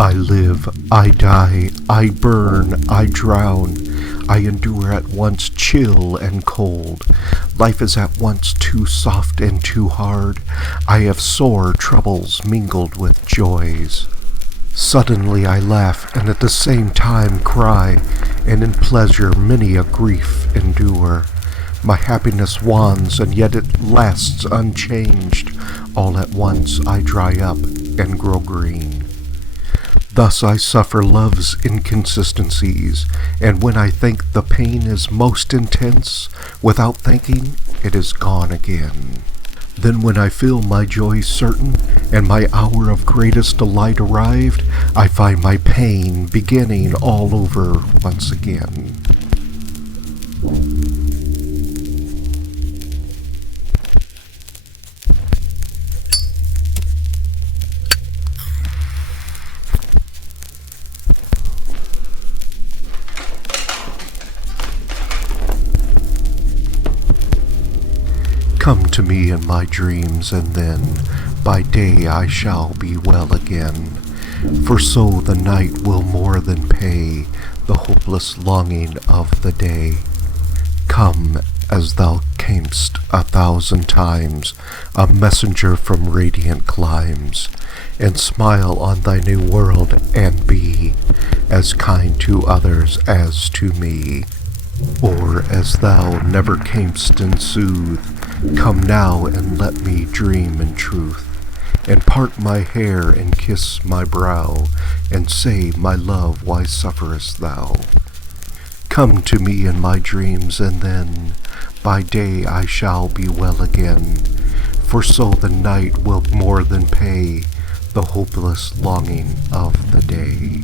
I live, I die, I burn, I drown. I endure at once chill and cold. Life is at once too soft and too hard. I have sore troubles mingled with joys. Suddenly I laugh and at the same time cry, and in pleasure many a grief endure. My happiness wans and yet it lasts unchanged. All at once I dry up and grow green. Thus I suffer love's inconsistencies, and when I think the pain is most intense, without thinking, it is gone again. Then when I feel my joy certain, and my hour of greatest delight arrived, I find my pain beginning all over once again. Come to me in my dreams, and then by day I shall be well again. For so the night will more than pay the hopeless longing of the day. Come as thou camest 1,000 times, a messenger from radiant climes, and smile on thy new world and be as kind to others as to me. Or as thou never camest in sooth, come now and let me dream in truth, and part my hair and kiss my brow, and say, my love, why sufferest thou? Come to me in my dreams, and then by day I shall be well again, for so the night will more than pay the hopeless longing of the day.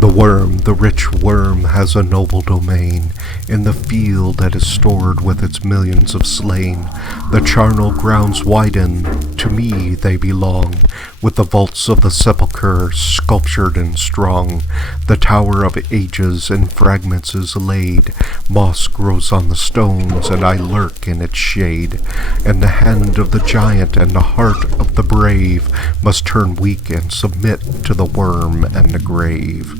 The worm, the rich worm, has a noble domain in the field that is stored with its millions of slain. The charnel grounds widen, to me they belong, with the vaults of the sepulchre sculptured and strong. The tower of ages in fragments is laid, moss grows on the stones, and I lurk in its shade. And the hand of the giant and the heart of the brave must turn weak and submit to the worm and the grave.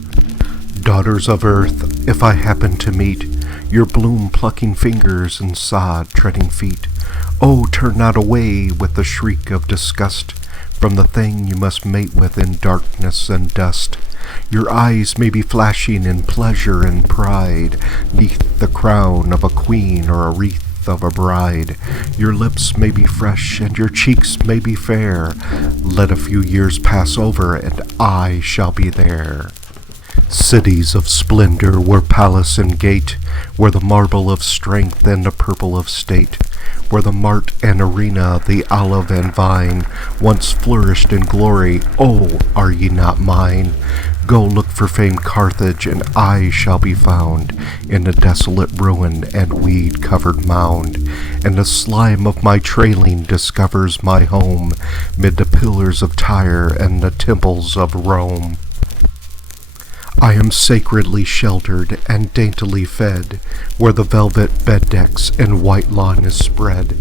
Daughters of earth, if I happen to meet your bloom-plucking fingers and sod-treading feet, oh, turn not away with the shriek of disgust from the thing you must mate with in darkness and dust. Your eyes may be flashing in pleasure and pride, 'neath the crown of a queen or a wreath of a bride. Your lips may be fresh and your cheeks may be fair. Let a few years pass over and I shall be there. Cities of splendor were palace and gate, where the marble of strength and the purple of state, where the mart and arena, the olive and vine, once flourished in glory. Oh, are ye not mine? Go look for famed Carthage, and I shall be found in the desolate ruin and weed-covered mound, and the slime of my trailing discovers my home mid the pillars of Tyre and the temples of Rome. I am sacredly sheltered and daintily fed, where the velvet bed decks and white lawn is spread.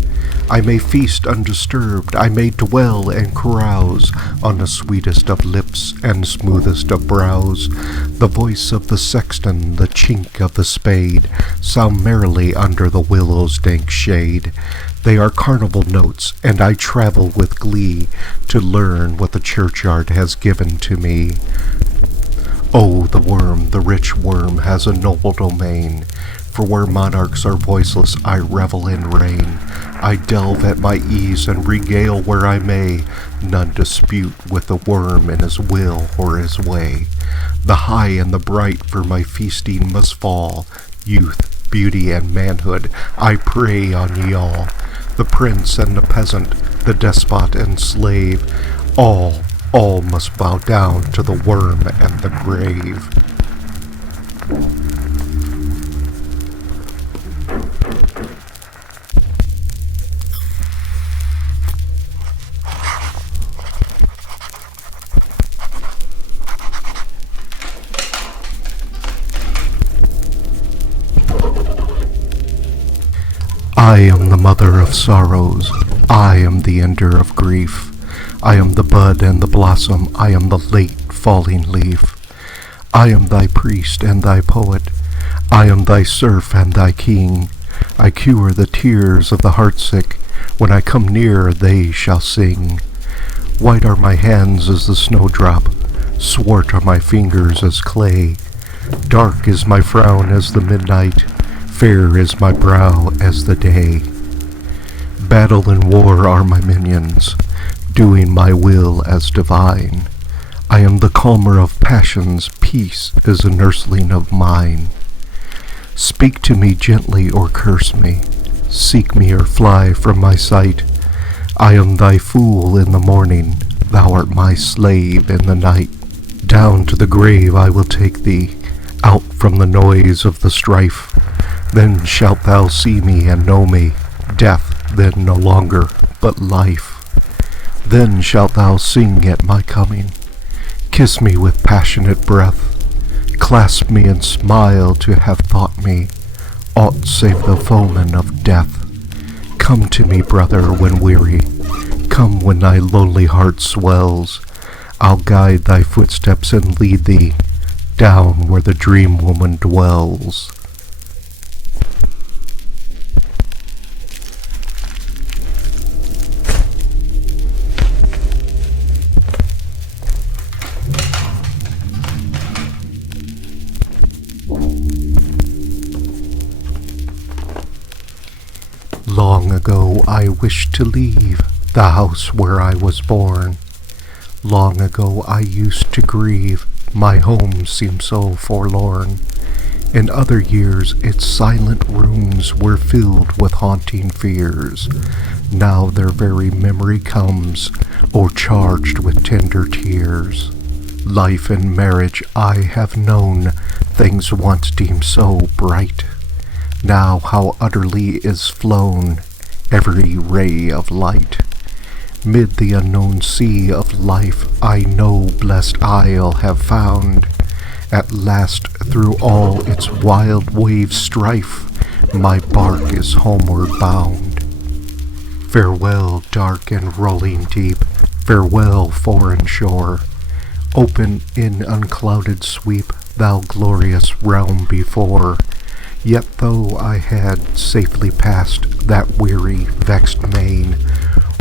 I may feast undisturbed, I may dwell and carouse on the sweetest of lips and smoothest of brows. The voice of the sexton, the chink of the spade, sound merrily under the willow's dank shade. They are carnival notes, and I travel with glee to learn what the churchyard has given to me. Oh, the worm, the rich worm, has a noble domain, for where monarchs are voiceless I revel in reign. I delve at my ease and regale where I may, none dispute with the worm in his will or his way. The high and the bright for my feasting must fall, youth, beauty, and manhood, I prey on ye all. The prince and the peasant, the despot and slave, all must bow down to the worm and the grave. mother of sorrows, I am the ender of grief. I am the bud and the blossom, I am the late falling leaf. I am thy priest and thy poet, I am thy serf and thy king. I cure the tears of the heartsick, when I come near they shall sing. White are my hands as the snowdrop, swart are my fingers as clay. Dark is my frown as the midnight, fair is my brow as the day. Battle and war are my minions, doing my will as divine. I am the calmer of passions, peace is a nursling of mine. Speak to me gently or curse me, seek me or fly from my sight. I am thy fool in the morning, thou art my slave in the night. Down to the grave I will take thee, out from the noise of the strife. Then shalt thou see me and know me, death then no longer, but life. Then shalt thou sing at my coming, kiss me with passionate breath, clasp me and smile to have thought me aught save the foeman of death. Come to me, brother, when weary, come when thy lonely heart swells. I'll guide thy footsteps and lead thee down where the dream woman dwells. Long ago I wished to leave the house where I was born. Long ago I used to grieve, my home seemed so forlorn. In other years its silent rooms were filled with haunting fears. Now their very memory comes, o'ercharged with tender tears. Life and marriage I have known, things once deemed so bright. Now how utterly is flown every ray of light. Mid the unknown sea of life I no blessed isle have found. At last through all its wild wave strife my bark is homeward bound. Farewell, dark and rolling deep, farewell, foreign shore. Open in unclouded sweep thou glorious realm before. Yet though I had safely passed that weary, vexed main,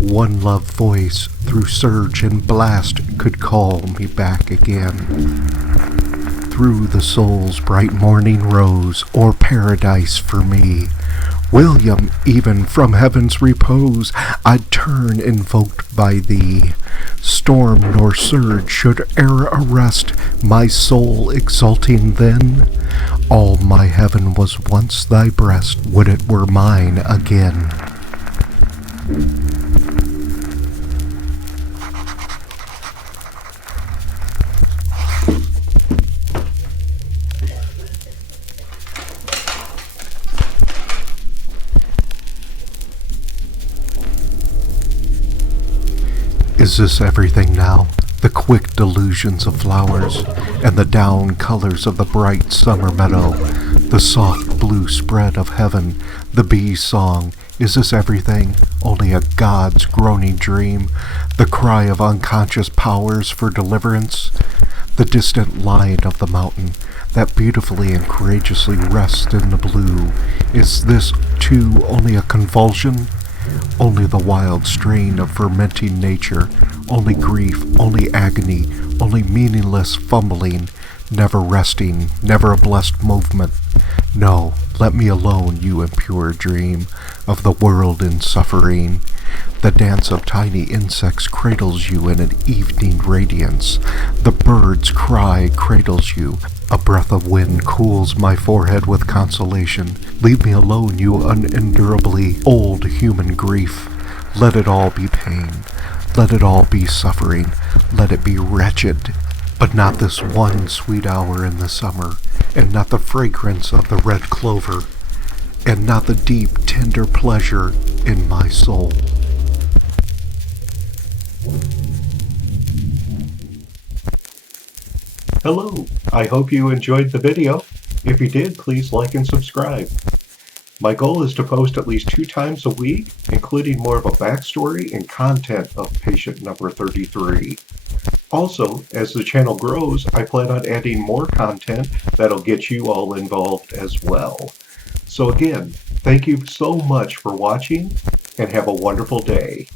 one loved voice through surge and blast could call me back again. Through the soul's bright morning rose, o'er paradise for me, William, even from heaven's repose, I'd turn invoked by thee. Storm nor surge should e'er arrest my soul exulting then. All my heaven was once thy breast, would it were mine again. Is this everything now? The quick delusions of flowers, and the down colors of the bright summer meadow, the soft blue spread of heaven, the bee's song, is this everything? Only a god's groaning dream, the cry of unconscious powers for deliverance? The distant line of the mountain, that beautifully and courageously rests in the blue, is this too only a convulsion? Only the wild strain of fermenting nature, only grief, only agony, only meaningless fumbling, never resting, never a blessed movement. No, let me alone, you impure dream of the world in suffering. The dance of tiny insects cradles you in an evening radiance. The bird's cry cradles you. A breath of wind cools my forehead with consolation. Leave me alone, you unendurably old human grief. Let it all be pain. Let it all be suffering. Let it be wretched. But not this one sweet hour in the summer, and not the fragrance of the red clover, and not the deep, tender pleasure in my soul. Hello, I hope you enjoyed the video. If you did, please like and subscribe. My goal is to post at least 2 times a week, including more of a backstory and content of patient number 33. Also, as the channel grows, I plan on adding more content that'll get you all involved as well. So again, thank you so much for watching and have a wonderful day.